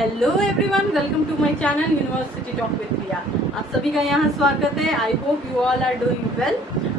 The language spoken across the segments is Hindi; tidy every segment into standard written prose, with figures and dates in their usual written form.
Hello everyone, welcome to my channel university talk with Priya. आप सभी का यहाँ स्वागत है। I hope you all are doing well.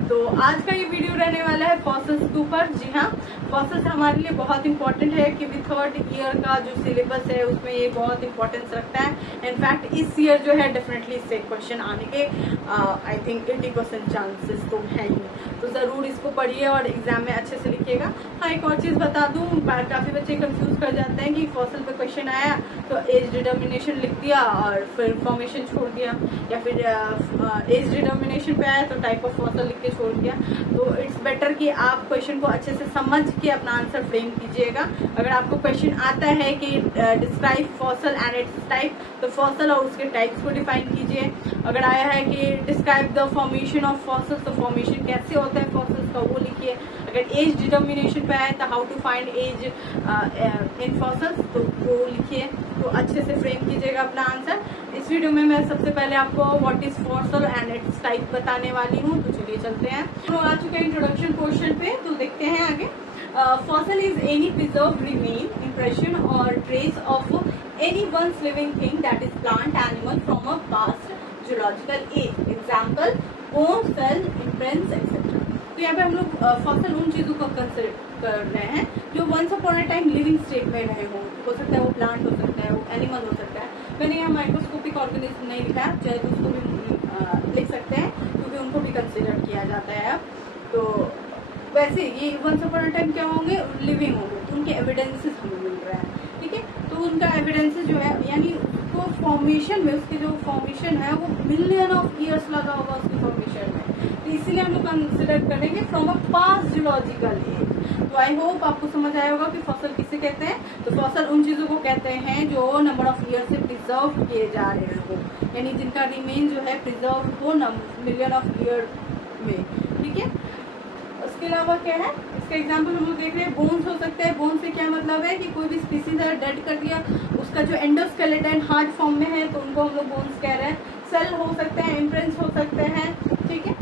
तो आज का ये वीडियो रहने वाला है फॉसिल्स के ऊपर। जी हाँ, फॉसिल्स हमारे लिए बहुत इंपॉर्टेंट है क्योंकि थर्ड ईयर का जो सिलेबस है उसमें ये बहुत इंपॉर्टेंस रखता है। इनफैक्ट इस ईयर जो है डेफिनेटली इससे क्वेश्चन आने के आई थिंक 80% चांसेस तो है ही। तो जरूर इसको पढ़िए और एग्जाम में अच्छे से लिखिएगा। हाँ, एक और चीज बता दूं, काफी बच्चे कंफ्यूज कर जाते हैं कि फॉसिल पे क्वेश्चन आया तो एज डिटर्मिनेशन लिख दिया और फिर फॉर्मेशन छोड़ दिया, या फिर एज डिटर्मिनेशन पे आया तो टाइप ऑफ फॉसिल लिख के छोड़ दिया। तो इट्स बेटर कि आप क्वेश्चन को अच्छे से समझ के अपना आंसर फ्रेम कीजिएगा। अगर आपको क्वेश्चन आता है कि describe fossil and it's type, तो फॉसिल और उसके टाइप्स को डिफाइन कीजिए। अगर आया है कि describe the formation of fossil, तो फॉर्मेशन कैसे होता है फॉसिल्स का वो लिखिए। अगर एज डिटर्मिनेशन पे आए तो how to find age in fossils, तो वो लिखिए। तो अच्छे से फ्रेम कीजिएगा अपना आंसर। इस वीडियो में मैं सबसे पहले आपको what is fossil and it's type बताने वाली हूँ। तो चलिए चलते हैं। तो आ चुके हैं इंट्रोडक्शन पोर्शन पे, तो देखते हैं आगे। Fossil is any preserve remain, impression और trace of any once living thing that is plant, animal from a past geological age. Example bone, shell, imprints etcetera. तो यहाँ पे हम लोग फॉसिल उन चीजों को कंसिडर कर रहे हैं जो once upon a time living state में रहे हो सकता है वो प्लांट हो सकता है, वो एनिमल हो सकता है। मैंने यहाँ माइक्रोस्कोपिक ऑर्गेनिज्म नहीं लिखा है, चाहे तो उसको भी लिख सकते हैं क्योंकि उनको भी कंसिडर किया जाता है। अब तो वैसे ये वंस अपॉन अ टाइम क्या होंगे, लिविंग होंगे, तो उनके एविडेंसेस हमें मिल रहे हैं। ठीक है, तो उनका एविडेंसेस जो है यानी उसको फॉर्मेशन में, उसके जो फॉर्मेशन है वो मिलियन ऑफ ईयर्स लगा होगा उसकी फॉर्मेशन में। तो इसीलिए हम लोग कंसिडर करेंगे from a past geological age. तो आई होप आपको समझ आया होगा कि फॉसिल किसे कहते हैं। तो फॉसिल उन चीजों को कहते हैं जो नंबर ऑफ ईयर से प्रिजर्व किए जा रहे हो, यानी जिनका रिमेन जो है प्रिजर्व हो मिलियन ऑफ ईयर में। ठीक है, उसके अलावा क्या है, इसका एग्जांपल हम लोग देख रहे हैं। बोन्स हो सकते हैं। बोन से क्या मतलब है कि कोई भी स्पीसीज है डेड कर दिया, उसका जो एंडोस्केलेटन हार्ड फॉर्म में है तो उनको हम लोग बोन्स कह रहे हैं। सेल हो सकते हैं, इम्प्रिंट्स हो सकते हैं। ठीक है,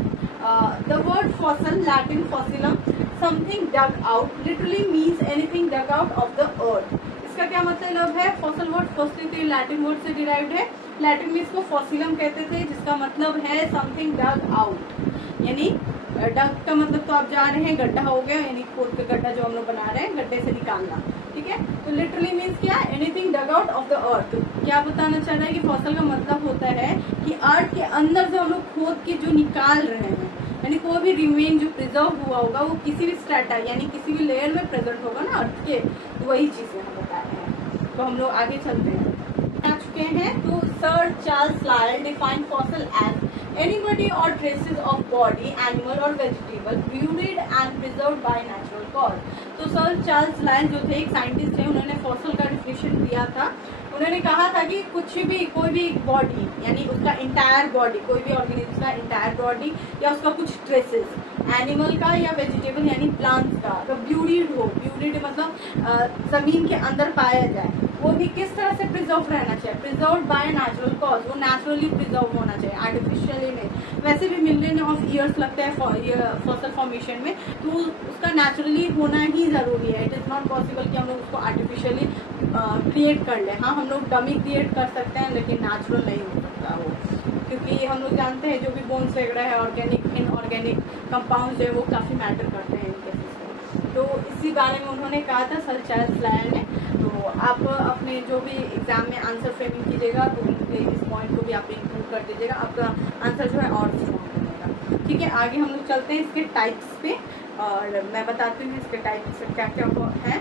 the word fossil, Latin fossilum, something dug out, literally means anything dug out of the earth. इसका क्या मतलब है? Fossil word firstly Latin word से डिराइव्ड है। लैटिन में इसको फॉसिलम कहते थे, जिसका मतलब है समथिंग डग आउट। यानी डग का मतलब तो आप जा रहे हैं गड्ढा हो गया, यानी खोद के गड्ढा जो हम लोग बना रहे हैं, गड्ढे से निकालना। ठीक है, तो लिटरली मीन्स क्या? Anything dug out of the earth. क्या बताना चाह रहा है कि फॉसिल का मतलब होता है कि अर्थ के अंदर से हम लोग खोद के जो निकाल रहे हैं, यानी कोई भी रिमेन जो प्रिजर्व हुआ होगा वो किसी भी स्ट्रेटा यानी किसी भी लेयर में प्रेजेंट होगा ना अर्थ के, तो वही चीजें हम बता रहे हैं। तो हम लोग आगे चलते हैं। आ चुके हैं। तो sir Charles Lyell define fossil as any body or traces of body, animal or vegetable buried and preserved by natural cause। तो सर चार्ल्स लायल जो थे एक साइंटिस्ट थे, उन्होंने फॉसिल का डिफिनेशन दिया था। उन्होंने कहा था कि कुछ भी, कोई भी बॉडी यानी उसका इंटायर बॉडी, कोई भी ऑर्गेनिज्म का इंटायर बॉडी या उसका कुछ ट्रेसेस, एनिमल का या वेजिटेबल यानी प्लांट्स का, अगर ब्यूरिड हो, ब्यूरिड मतलब जमीन के अंदर पाया जाए, वो भी किस तरह से प्रिजर्व रहना चाहिए? प्रिजर्व बाय नेचुरल कॉज, वो नेचुरली प्रिजर्व होना चाहिए, आर्टिफिशियली नहीं। वैसे भी मिलियन ऑफ ईयर्स लगता है फॉसिल फॉर्मेशन में, तो उसका नेचुरली होना ही जरूरी है। इट इज नॉट पॉसिबल कि हम लोग उसको आर्टिफिशियली क्रिएट कर लें। हाँ, हम लोग डमी क्रिएट कर सकते हैं लेकिन नेचुरल नहीं हो सकता वो, क्योंकि हम लोग जानते हैं जो भी बोन्स वगैरह है, ऑर्गेनिक इनऑर्गेनिक कंपाउंड जो है वो काफी मैटर करते हैं इनके केसेस। तो इसी बारे में उन्होंने कहा था सर चार्ल्स लायल ने। तो आप अपने जो भी एग्जाम में आंसर फ्रेमिंग कीजिएगा तो उनके इस पॉइंट को भी आप इंक्लूड कर दीजिएगा, आपका आंसर जो है और स्ट्रॉन्ग बनेगा। ठीक है, आगे हम लोग चलते हैं इसके टाइप्स पे और मैं बताती हूँ इसके टाइप्स क्या क्या है।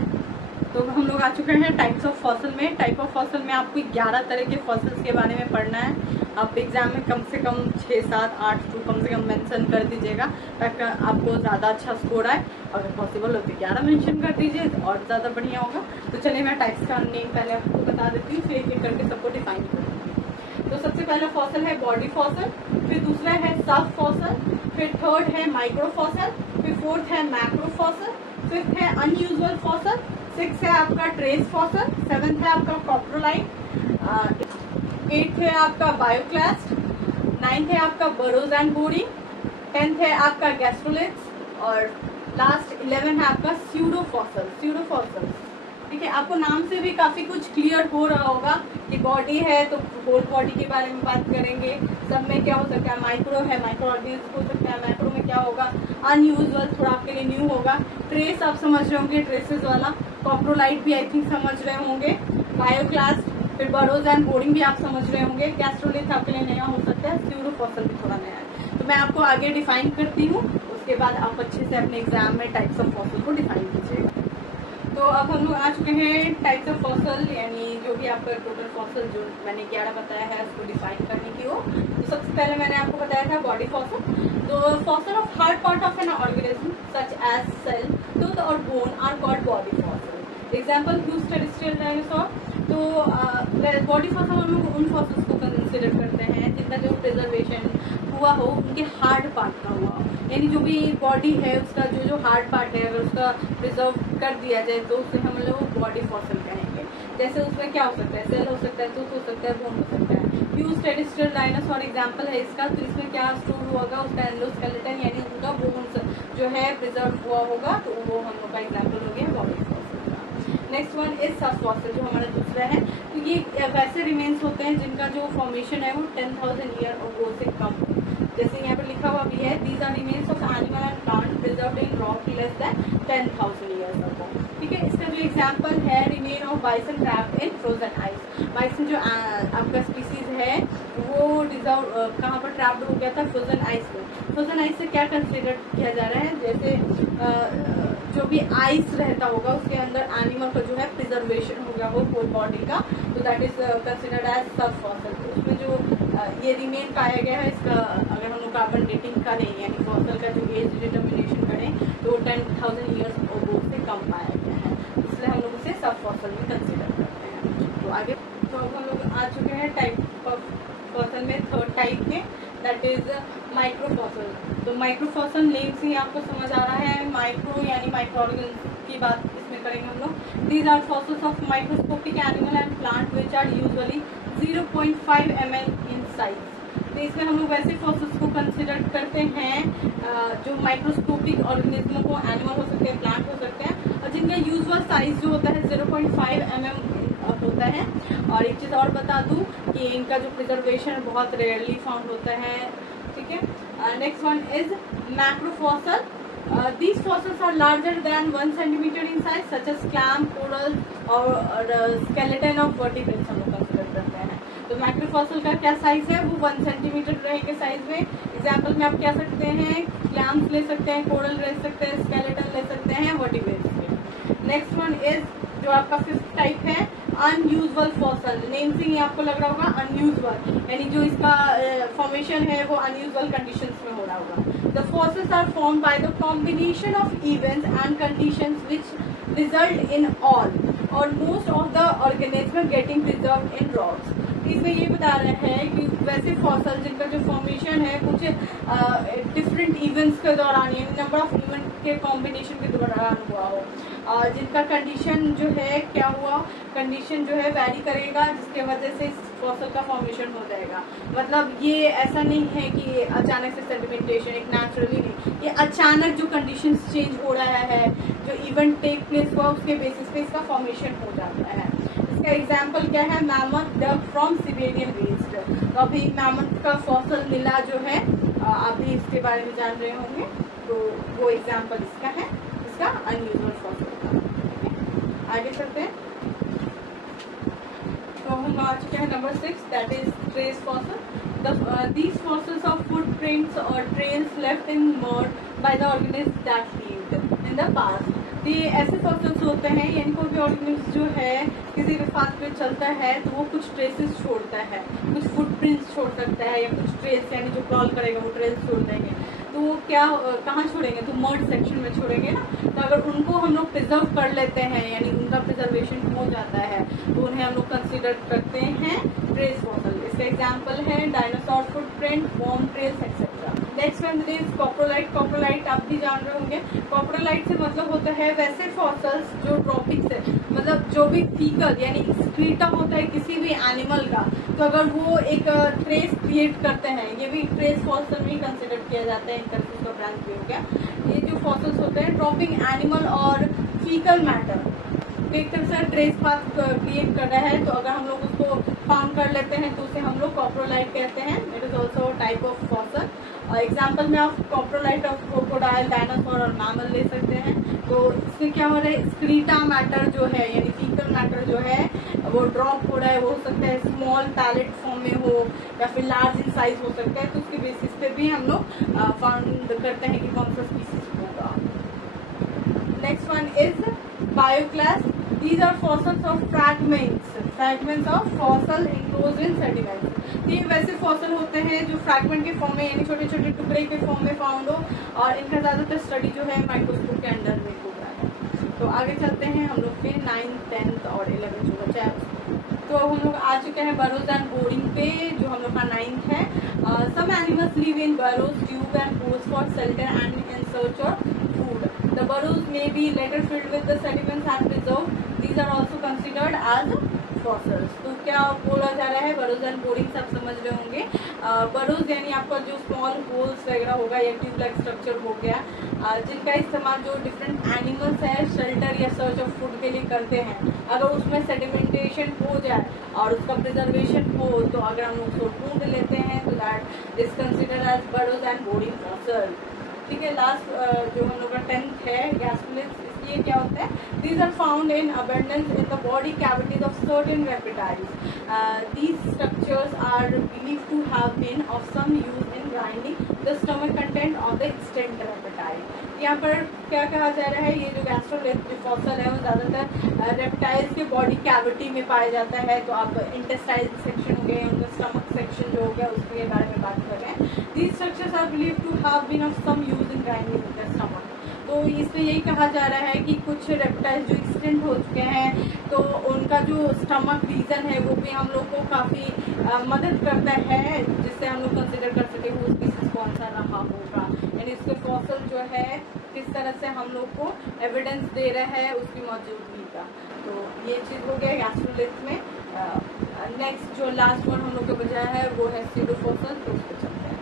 तो हम लोग आ चुके हैं टाइप्स ऑफ फॉसिल में। टाइप ऑफ फॉसिल में आपको 11 तरह के फॉसिल्स के बारे में पढ़ना है। आप एग्जाम में कम से कम 6, 7, 8 तो कम से कम मेंशन कर दीजिएगा ताकि आपको ज़्यादा अच्छा स्कोर आए। अगर पॉसिबल हो तो 11 मेंशन कर दीजिए तो और ज़्यादा बढ़िया होगा। तो चलिए मैं टाइप्स का नेम पहले आपको बता देती हूँ, फिर एक एक करके सबको डिफाइन कर दूँगी। तो सबसे पहला फॉसिल है बॉडी फॉसिल, फिर दूसरा है सब फॉसिल, फिर थर्ड है माइक्रो फॉसिल, फिर फोर्थ है मैक्रो फॉसिल, फिफ्थ है अनयूजुअल फॉसिल, सिक्स है आपका ट्रेस फॉसिल, सेवेंथ है आपका कॉप्रोलाइट, एट्थ है आपका बायोक्लास्ट, नाइन्थ है आपका बरोज एंड बोरी, 10th है आपका गैस्ट्रोलिथ्स और लास्ट 11 है आपका स्यूडो फॉसिल। ठीक है, आपको नाम से भी काफी कुछ क्लियर हो रहा होगा कि बॉडी है तो होल बॉडी के बारे में बात करेंगे। सब में क्या हो सकता है, माइक्रो है, माइक्रो ऑर्गेनिज्म हो सकता है, मैक्रो में क्या होगा, अनयूजुअल थोड़ा आपके लिए न्यू होगा। ट्रेस आप समझ रहे होंगे, ट्रेसेस वाला। कॉप्रोलाइट भी आई थिंक समझ रहे होंगे। बायोक्लास्ट, फिर बरोज एंड बोरिंग भी आप समझ रहे होंगे। गैस्ट्रोलिथ आपके लिए नया हो सकता है। स्यूरोफॉसल भी थोड़ा नया है, तो मैं आपको आगे डिफाइन करती हूँ, उसके बाद आप अच्छे से अपने एग्जाम में टाइप्स ऑफ फॉसल को डिफाइन कीजिएगा। तो अब हम लोग आ चुके हैं टाइप्स ऑफ फॉसल, यानी जो भी आपका टोटल फॉसल जो मैंने 11 बताया है उसको डिफाइन करने की हो। तो सबसे पहले मैंने आपको बताया था बॉडी फॉसल। तो fossil of hard part of an organism such as shell, tooth और bone are called body fossil. Example huge terrestrial dinosaur. तो बॉडी फॉसल हम लोग उन फॉसल्स को कंसिडर करते हैं जिनका जो प्रिजर्वेशन हुआ हो उनके हार्ड पार्ट का हुआ हो, यानी जो भी बॉडी है उसका जो हार्ड पार्ट है अगर उसका प्रिजर्व कर दिया जाए तो उसे हम लोग बॉडी फॉसल कहेंगे। जैसे उसमें क्या हो सकता है, सेल हो सकता है, टूथ हो सकता है, बोन हो सकता है। ह्यूज टेरेस्ट्रियल डायनासोर एग्जाम्पल है इसका। तो इसमें क्या स्टोर हुआ होगा, उसका एंडोस्केलेटन यानी उनका बोन्स जो है प्रिजर्व हुआ होगा, तो वो हम लोग का एग्जाम्पल हो गया बॉडी फॉसल का। नेक्स्ट वन इज सब फॉसल, जो हमारा दूसरा है। तो ये वैसे रिमेन्स होते हैं जिनका जो फॉर्मेशन है वो 10,000 ईयर अगो से कम हो। जैसे यहाँ पे लिखा हुआ भी है, these are remains of animal and plant preserved in rock less than 10,000 years ago. ठीक है, इसका जो एग्जांपल है, remain of bison trapped in frozen ice. Bison जो आपका स्पीसीज है वो डिजर्व कहाँ पर ट्रैप्ड हो गया था, फ्रोजन आइस में। फ्रोजन आइस से क्या कंसिडर किया जा रहा है, जैसे जो भी आइस रहता होगा उसके अंदर एनिमल का जो है प्रिजर्वेशन हो गया हो होल बॉडी का, तो दैट इज कंसिडर्ड एज सब फॉसल। तो उसमें जो ये रिमेन पाया गया है, इसका अगर हम लोग कार्बन डेटिंग करें यानी फॉसल का जो एज डिटर्मिनेशन करें तो 10,000 ईयर्स अगो से कम पाया गया है, इसलिए हम लोग इसे सब फॉसल में कंसिडर करते हैं। तो आगे तो अब हम लोग आ चुके हैं टाइप ऑफ फॉसल में थर्ड टाइप में, दैट इज माइक्रोफॉसल। तो माइक्रोफॉसल नेम से ही आपको समझ आ रहा है, माइक्रो यानी माइक्रो ऑर्गेनिज्म की बात इसमें करेंगे हम लोग। These are fossils of microscopic animal and plant which are usually 0.5 ml in size. तो इसमें हम लोग वैसे फॉसल्स को कंसिडर करते हैं जो माइक्रोस्कोपिक ऑर्गेनिज्म को, एनिमल हो सकते हैं, प्लांट हो सकते हैं, और जिनका यूजुअल साइज जो होता है 0.5 mm होता है। और एक चीज और बता दूं कि इनका जो प्रिजर्वेशन बहुत रेयरली फाउंड होता है। ठीक है, next one is macrofossil. These fossils are larger than 1 centimeter in size, such as clam, coral और skeleton of vertebrates हम लोग कंसिडर करते हैं। तो मैक्रोफॉसल का क्या साइज है, वो 1 सेंटीमीटर रहेंगे साइज में। एग्जाम्पल में आप क्या सकते हैं, क्लैम्स ले सकते हैं, कोरल ले सकते हैं, स्केलेटन ले सकते हैं, वर्टिब्रेट्स के। नेक्स्ट वन इज जो आपका फिफ्थ टाइप है अनयूजुअल फॉसल। नेम से ही आपको लग रहा होगा अनयूजुअल, यानी जो इसका फॉर्मेशन है वो अनयूजुअल कंडीशंस में हो रहा होगा। The fossils are formed by the combination of events and conditions which result in all or most of the organism getting preserved in rocks। इसमें ये बता रहे हैं कि वैसे फॉसल जिनका जो फॉर्मेशन है कुछ डिफरेंट इवेंट्स के दौरान यानी नंबर ऑफ इवेंट के कॉम्बिनेशन के दौरान हुआ हो, जिनका कंडीशन जो है क्या हुआ, कंडीशन जो है वैरी करेगा, जिसके वजह से इस फॉसल का फॉर्मेशन हो जाएगा। मतलब ये ऐसा नहीं है कि अचानक से सेडिमेंटेशन, एक नेचुरली नहीं, ये अचानक जो कंडीशंस चेंज हो रहा है, जो इवेंट टेक प्लेस हुआ उसके बेसिस पे इसका फॉर्मेशन हो जाता है। इसका एग्जाम्पल क्या है, मैमथ डग फ्रॉम सिबेरियन वेस्ट। तो अभी मैमथ का फॉसल मिला जो है, आप भी इसके बारे में जान रहे होंगे, तो वो एग्जाम्पल इसका है, इसका अनयूजुअल फॉसल का। आगे चलते हैं, तो हम आ चुके हैं number 6, that is trace fossil. These fossils of footprints or trails left in mud by the organisms that lived in the past। ये ऐसे फॉसल्स होते हैं यानी कोई भी ऑर्गेनिज्म जो है किसी भी पाथ पे चलता है तो वो कुछ ट्रेसेस छोड़ता है, कुछ फुटप्रिंट्स छोड़ सकता है, या कुछ ट्रेस यानी जो क्रॉल करेगा वो ट्रेस छोड़ देंगे। तो वो क्या कहाँ छोड़ेंगे, तो मड सेक्शन में छोड़ेंगे ना। तो अगर उनको हम लोग प्रिजर्व कर लेते हैं यानी उनका प्रिजर्वेशन हो जाता है तो उन्हें हम लोग कंसिडर करते हैं ट्रेस फॉसल। इसका एग्जाम्पल है dinosaur footprint, bone trails etcetera. Next one is coprolite. Coprolite आप भी जान रहे होंगे, कॉप्रोलाइट से मतलब होता है वैसे फॉसल्स जो ट्रॉपिक से, मतलब जो भी फीकल यानी एक्सक्रीटा होता है किसी भी एनिमल का, तो अगर वो एक ट्रेस क्रिएट करते हैं, ये भी ट्रेस फॉसल में कंसिडर किया जाता है, इनका ब्रांच भी हो गया। ये जो फॉसल्स होते हैं ट्रॉपिक एनिमल और फीकल मैटर, एक तरह से ट्रेस पाथ क्रिएट कर रहा है, तो अगर हम लोग उसको फाउंड कर लेते हैं तो उसे हम लोग कॉप्रोलाइट कहते हैं। It is also type of fossil. Example में आप कॉप्रोलाइट ऑफ क्रोकोडाइल, डायनासोर और मैमल ले सकते हैं। तो इसमें क्या हो रहा है, स्क्रीटा मैटर जो है यानी फीकल मैटर जो है वो ड्रॉप हो रहा है। वो हो सकता है स्मॉल पैलेट फॉर्म में हो या फिर लार्ज इन साइज हो सकता है। तो उसके बेसिस पे भी हम लोग फाउंड करते हैं कि कौन सा स्पीसीज होगा। Next one is bioclast. These are fossils of fragments of fossil enclosed in sediments। ये वैसे फॉसल होते हैं जो फ्रैगमेंट के फॉर्म में यानी छोटे छोटे टुकड़े के फॉर्म में फाउंड हो, और इनका ज्यादातर स्टडी जो है माइक्रोस्कोप के अंडर में हो रहा है। तो आगे चलते हैं हम लोग के 9th, 10th और 11th जो बचा है। तो हम लोग आ चुके हैं burrows and boring पे, जो हम लोग का 9th है। Some animals live in burrows, tube and holes for shelter and in search of food. The burrows may be later filled with the sediments and preserved. These are also considered as fossils। तो क्या बोला जा रहा है, burrows and boring सब समझ रहे होंगे। burrows यानी आपका जो स्मॉल होल्स वगैरह होगा या ट्यूब लाइक स्ट्रक्चर हो गया, जिनका इस्तेमाल जो डिफरेंट एनिमल्स है शेल्टर या सर्च ऑफ फूड के लिए करते हैं। अगर उसमें सेडिमेंटेशन हो जाए और उसका प्रिजर्वेशन हो, तो अगर हम उसको ढूंढ लेते हैं तो that is considered as burrows and boring fossil। ठीक है, लास्ट जो हम लोग का 10th है गैस्ट्रोलिथ्स। ये क्या होता है, these are found in abundance in the body cavities of certain reptiles। These structures are believed to have been of some use in grinding the stomach content of the extinct reptile। यहाँ पर क्या कहा जा रहा है, ये जो गैस्ट्रोलिथ जो फॉसल है वो ज़्यादातर रेप्टाइल्स के बॉडी कैविटी में पाया जाता है। तो आप इंटेस्टाइल सेक्शन हो गए, उनका स्टमक सेक्शन जो हो गया उसके बारे में बात कर रहे हैं। These structures are believed to have been of some use in grinding the stomach। तो इसमें यही कहा जा रहा है कि कुछ रेप्टाइल जो एक्सटेंट हो चुके हैं, तो उनका जो स्टमक रीजन है वो भी हम लोग को काफ़ी मदद करता है, जिससे हम लोग कंसिडर कर सके वो स्पीसीज कौन सा रहा होगा। यानी इसके फॉसल जो है किस तरह से हम लोग को एविडेंस दे रहा है उसकी मौजूदगी का। तो ये चीज़ हो गया गैस्ट्रोलिथ में। नेक्स्ट जो लास्ट वन हम लोग को बचा है वो है स्यूडोफॉसल। तो उस पर चलते हैं।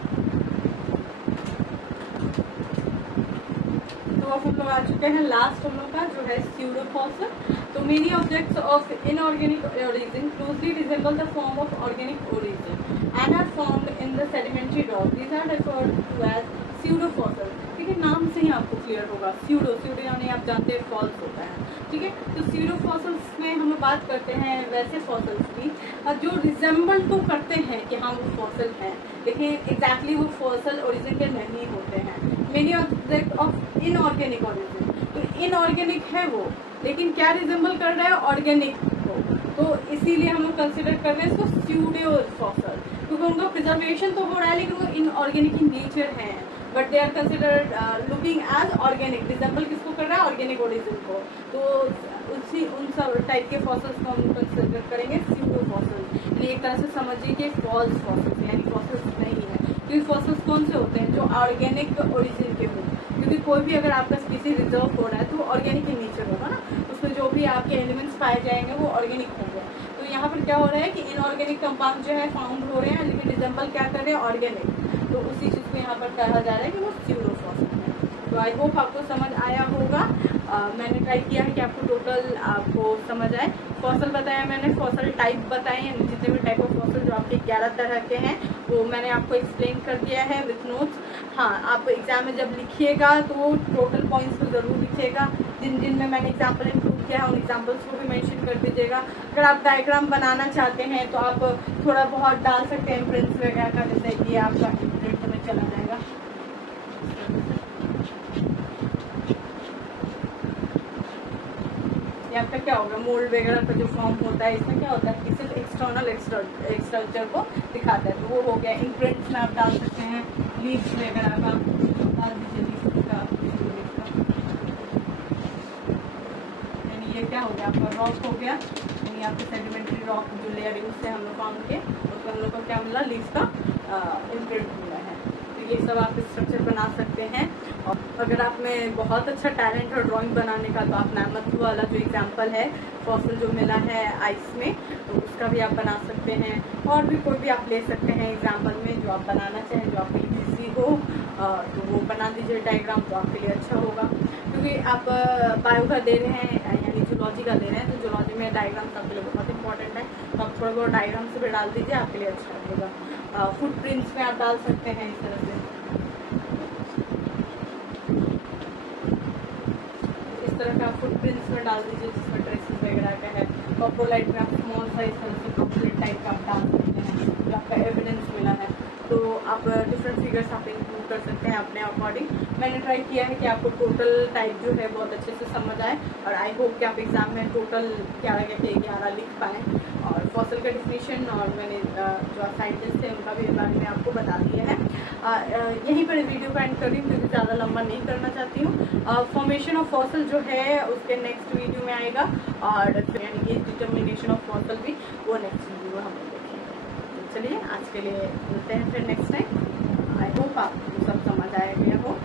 तो अब हम लोग आ चुके हैं लास्ट हम लोग का जो है स्यूडोफॉसल। तो many objects of inorganic origin closely resemble the form of organic origin and are found in the sedimentary rock. These are referred to as pseudofossil. ठीक है, नाम से ही आपको क्लियर होगा। स्यूडो यानी आप जानते हैं फॉल्स होता है। ठीक है, तो स्यूडोफॉसल्स में हम लोग बात करते हैं वैसे फॉसल्स की जो रिजेंबल तो करते हैं कि हाँ वो फॉसल हैं, लेकिन एग्जैक्टली वो फॉसल ओरिजिन के नहीं होते हैं। Many object of inorganic origin, तो इनऑर्गेनिक है वो, लेकिन क्या रिजेंबल कर रहा है, ऑर्गेनिक को। तो इसीलिए हम लोग कंसिडर कर रहे हैं इसको स्यूडोफॉसल, क्योंकि उनका प्रिजर्वेशन तो हो रहा है लेकिन वो इनऑर्गेनिक इन नेचर है, but they are considered looking as organic. Resemble किसको कर रहा है, ऑर्गेनिक ओरिजिन को। तो उसी उन सब टाइप के फॉसल्स को हम कंसिडर करेंगे स्यूडोफॉसल। यानी एक तरह से समझिए कि फॉल्स फॉसल्स यानी फॉसल्स नहीं है, क्योंकि फॉसल्स कौन से होते हैं, जो ऑर्गेनिक ओरिजिन के हों। क्योंकि कोई भी अगर आपका स्पीसीज रिजर्व हो रहा है तो वो ऑर्गेनिक इन नेचर होगा ना, उसमें जो भी आपके एलिमेंट्स पाए जाएंगे वो ऑर्गेनिक होंगे। तो यहाँ पर क्या हो रहा है कि इनऑर्गेनिक कंपाउंड जो है फाउंड हो रहे हैं, लेकिन रिजेंबल क्या कर रहे हैं, ऑर्गेनिक। तो उसी चीज़ को यहाँ पर कहा जा रहा है कि वो स्यूडोफॉसल है। तो आई होप आपको समझ आया होगा। मैंने ट्राई किया है कि आपको टोटल आपको समझ आए। फॉसल बताया मैंने, फॉसल टाइप बताए हैं, जितने भी टाइप ऑफ फॉसल जो आपके 11 तरह के हैं वो मैंने आपको एक्सप्लेन कर दिया है विथ नोट्स। हाँ, आप एग्जाम में जब लिखिएगा तो टोटल पॉइंट्स को ज़रूर लिखिएगा, जिन जिन में मैंने एग्जाम्पल इंक्लूड किया है उन एग्जाम्पल्स को भी मेंशन कर दीजिएगा। अगर आप डायग्राम बनाना चाहते हैं तो आप थोड़ा बहुत डाल सकते हैं प्रिंट्स वगैरह का, जैसे कि आपका प्रिंट में चला जाएगा। आपका क्या होगा, मोल्ड वगैरह का जो फॉर्म होता है, इसमें क्या होता है कि सिर्फ एक्सटर्नल स्ट्रक्चर को दिखाता है। तो वो हो गया। इन प्रिंट्स में आप डाल सकते हैं लीव्स वगैरह का, डाल दीजिए लीव्स का। यानी ये क्या हो गया, आपका रॉक हो गया, यानी आपके सेडिमेंट्री रॉक जो लेयरिंग से हम लोग फाउंड किए, उसको हम लोग को क्या मिला, लीव्स का इम्प्रिंट मिला है। तो ये सब आप स्ट्रक्चर बना सकते हैं। और अगर आप में बहुत अच्छा टैलेंट है ड्राइंग बनाने का, तो आप नामत्व वाला जो एग्जांपल है फॉसल जो मिला है आइस में, तो उसका भी आप बना सकते हैं। और भी कोई भी आप ले सकते हैं एग्जांपल में जो आप बनाना चाहें, जो आपको ईजी हो, तो वो बना दीजिए डायग्राम, तो आपके लिए अच्छा होगा। क्योंकि आप बायो का दे रहे हैं, यानी जो जूलॉजी का ले रहे हैं तो जूलॉजी में डायग्राम्स आपके लिए बहुत इंपॉर्टेंट है, तो आप थोड़ा बहुत डायग्राम से भी डाल दीजिए, आपके लिए अच्छा रहेगा। फुटप्रिंट्स में आप डाल सकते हैं इस तरह से, इस तरह का फुटप्रिंट्स में डाल दीजिए जिसमें ड्रेसेस वगैरह का है। कॉप्रोलाइट में आप स्मॉल साइज तरह से कॉप्रोलाइट टाइप का आप डाल सकते हैं, जो आपका एविडेंस मिला है, तो आप डिफरेंट फिगर्स आप इंक्लूड कर सकते हैं अपने अकॉर्डिंग। मैंने ट्राई किया है कि आपको टोटल टाइप जो है बहुत अच्छे से समझ आए, और आई होप कि आप एग्जाम में टोटल 11 लिख पाएँ। और फॉसिल का डिफिनीशन और मैंने जो साइंटिस्ट थे उनका भी बारे में आपको बता दिया है। यहीं पर वीडियो को एंड कर रही हूँ क्योंकि ज़्यादा लंबा नहीं करना चाहती हूँ। फॉर्मेशन ऑफ फॉसिल जो है उसके नेक्स्ट वीडियो में आएगा, और यानी कि डिटर्मिनेशन ऑफ फॉसिल भी वो नेक्स्ट वीडियो में हम लोग देखेंगे। चलिए आज के लिए मिलते हैं फिर नेक्स्ट टाइम। आई होप आपको सब समझ आया गया हो।